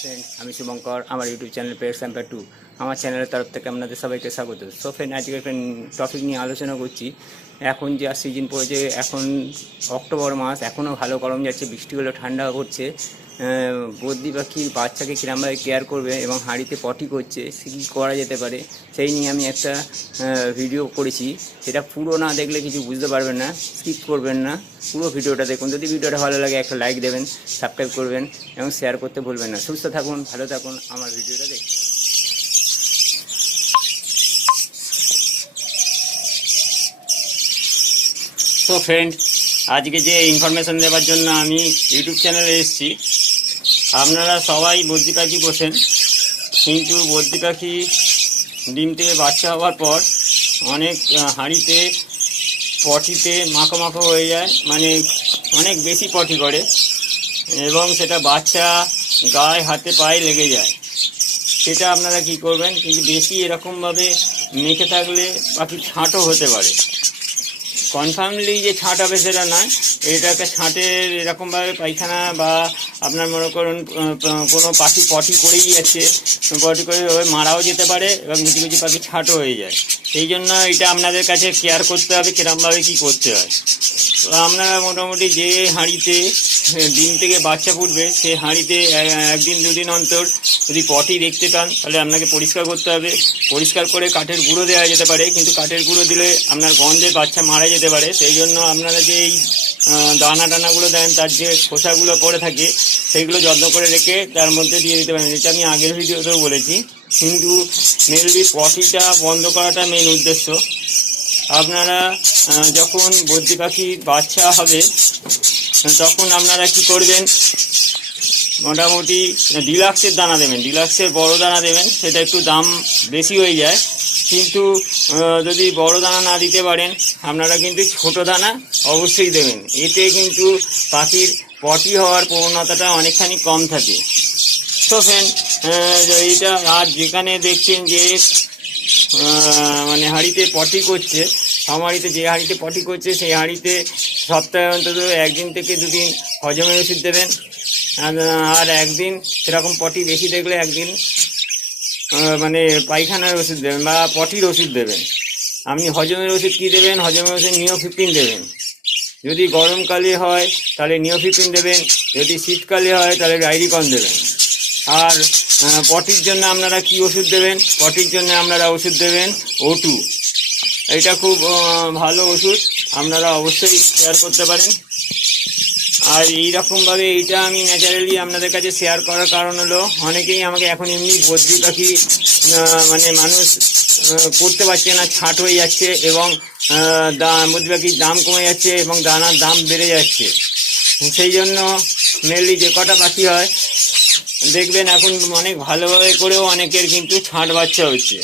Friend আমি শুভঙ্কর আমার YouTube channel পেয়ার স্যাম্পার টু আমার চ্যানেলের তরফ থেকে আপনাদের সবাইকে স্বাগত। সো ফ্রেন্ড আজকে ফ্রেন্ড টপিক নিয়ে আলোচনা করছি। এখন যা সিজন পড়েছে, এখন অক্টোবর মাস এখনও ভালো গরম যাচ্ছে বৃষ্টিগুলো ঠান্ডা করছে বদ্যি পাখি বাচ্চাকে কীরমভাবে কেয়ার করবে এবং হাঁড়িতে পটি করছে, সে কী করা যেতে পারে, সেই নিয়ে আমি একটা ভিডিও করেছি। সেটা পুরো না দেখলে কিছু বুঝতে পারবেন না স্কিপ করবেন না। পুরো ভিডিওটা দেখুন। যদি ভিডিওটা ভালো লাগে, একটা লাইক দেবেন সাবস্ক্রাইব করবেন এবং শেয়ার করতে ভুলবেন না। সুস্থ থাকুন, ভালো থাকুন, আমার ভিডিওটা দেখুন তো ফ্রেন্ড আজকে যে ইনফরমেশন দেওয়ার জন্য আমি ইউটিউব চ্যানেলে এসেছি, আপনারা সবাই বদ্রি পাখি পোষেন, কিন্তু বদ্রি পাখি ডিম থেকে বাচ্চা হওয়ার পর অনেক হাঁড়িতে, পটিতে মাখো মাখো হয়ে যায় মানে অনেক বেশি পটি করে এবং সেটা বাচ্চা গায়ে, হাতে, পায়ে লেগে যায়। সেটা আপনারা কি করবেন, কিন্তু বেশি এরকমভাবে মেখে থাকলে পাখি ছাঁটও হতে পারে। কনফার্মলি যে ছাঁট হবে সেটা নয়। এটাকে ছাঁটের এরকমভাবে পায়খানা বা আপনার মনে করুন কোনো পাখি পটি করেই যাচ্ছে, পটি করে মারাও যেতে পারে এবং কিছু কিছু পাখি ছাঁটও হয়ে যায়। সেই জন্য এটা আপনাদের কাছে কেয়ার করতে হবে, কিরমভাবে কী করতে হয়। আপনারা মোটামুটি যে হাঁড়িতে ডিম থেকে বাচ্চা ফুটবে সেই হাঁড়িতে একদিন দুদিন অন্তর যদি পটি দেখতে পান তাহলে আপনাকে পরিষ্কার করতে হবে। পরিষ্কার করে কাঠের গুঁড়ো দেওয়া যেতে পারে, কিন্তু কাঠের গুঁড়ো দিলে আপনার গন্ধে বাচ্চা মারা যেতে পারে। সেই জন্য আপনারা যে এই দানা টানাগুলো দেন, তার যে খোসাগুলো পড়ে থাকে সেইগুলো যত্ন করে রেখে তার মধ্যে দিয়ে দিতে পারেন। এটা আমি আগের ভিডিওতেও বলেছি। কিন্তু মেনলি পটিটা বন্ধ করাটা মেন উদ্দেশ্য। আপনারা যখন বদ্রি পাখির বাচ্চা হবে, তখন আপনারা কি করবেন? মোটামুটি ডিলাক্সের দানা দেবেন, ডিলাক্সের বড় দানা দেবেন, সেটা একটু দাম বেশি হয়ে যায়। কিন্তু যদি বড় দানা না দিতে পারেন, আপনারা কিন্তু ছোট দানা অবশ্যই দেবেন। এতে কিন্তু পাখির পটি হওয়ার প্রবণতাটা অনেকখানি কম থাকে। তো ফ্রেন্ড এইটা আর যেখানে দেখছেন যে মানে হাঁড়িতে পটি করছে। হাঁড়িতে যে হাঁড়িতে পটি করছে, সেই হাঁড়িতে সপ্তাহে অন্তত একদিন থেকে দুদিন হজমের ওষুধ দেবেন। আর- একদিন সেরকম পটি বেশি দেখলে একদিন মানে পায়খানার ওষুধ দেবেন বা পটির ওষুধ দেবেন। আপনি হজমের ওষুধ কী দেবেন? হজমের ওষুধ নিও ফিফটিন দেবেন। যদি গরমকালে হয়, তাহলে নিও ফিফটিন দেবেন। যদি শীতকালে হয়, তাহলে ডাইরিকন দেবেন। আর পটির জন্য আপনারা কি ওষুধ দেবেন? পটির জন্য আপনারা ওষুধ দেবেন ও টু এটা খুব ভালো ওষুধ। আপনারা অবশ্যই শেয়ার করতে পারেন। আর এইরকমভাবে এইটা আমি ন্যাচারালি আপনাদের কাছে শেয়ার করার কারণ হলো, অনেকেই আমাকে এখন এমনি বদ্রি পাখি মানে মানুষ করতে পারছে না, ছাট হয়ে যাচ্ছে এবং বদ্রি পাখির দাম কমে যাচ্ছে এবং দানার দাম বেড়ে যাচ্ছে। সেই জন্য মেনলি যে কটা পাখি হয় দেখবেন এখন অনেক ভালোভাবে করেও অনেকের কিন্তু ছাঁট বাচ্চা হচ্ছে।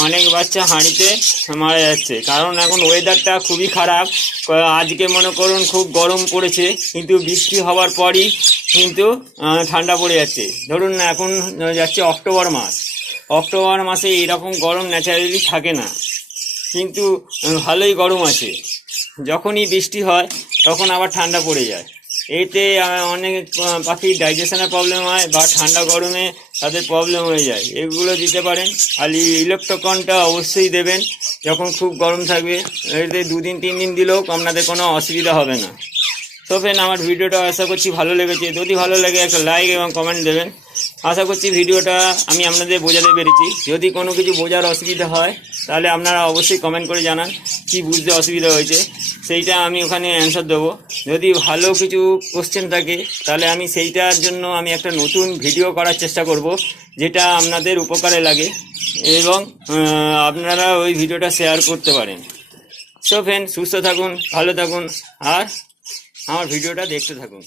অনেক বাচ্চা হাঁড়িতে মারা যাচ্ছে। কারণ এখন ওয়েদারটা খুবই খারাপ। আজকে মনে করুন খুব গরম পড়েছে, কিন্তু বৃষ্টি হওয়ার পরই কিন্তু ঠান্ডা পড়ে যাচ্ছে। ধরুন এখন যাচ্ছে অক্টোবর মাস। অক্টোবর মাসে এরকম গরম ন্যাচারালি থাকে না। কিন্তু, ভালোই গরম আছে। যখনই বৃষ্টি হয়, তখন আবার ঠান্ডা পড়ে যায়। এতে অনেক পাখির ডাইজেশনের প্রবলেম হয় বা ঠান্ডা গরমে তাদের প্রবলেম হয়ে যায়। এগুলো দিতে পারেন। খালি ইলেকট্রকনটা অবশ্যই দেবেন। যখন খুব গরম থাকবে, এতে দুদিন তিন দিন দিলেও আপনাদের কোনো অসুবিধা হবে না। তো ফ্রেন্ড আমার ভিডিওটা আশা করছি ভালো লেগেছে। যদি ভালো লাগে, একটা লাইক এবং কমেন্ট দেবেন। আশা করছি ভিডিওটা আমি আপনাদের বোঝাতে পেরেছি। যদি কোনো কিছু বোঝার অসুবিধা হয়, তাহলে আপনারা অবশ্যই কমেন্ট করে জানান কি বুঝতে অসুবিধা হয়েছে। সেইটা আমি ওখানে অ্যান্সার দেবো। যদি ভালো কিছু কোশ্চেন থাকে, তাহলে আমি সেইটার জন্য আমি একটা নতুন ভিডিও করার চেষ্টা করব, যেটা আপনাদের উপকারে লাগে এবং আপনারা ওই ভিডিওটা শেয়ার করতে পারেন। সো ফ্রেন্ড সুস্থ থাকুন, ভালো থাকুন, আর আমার ভিডিওটা দেখতে থাকুন।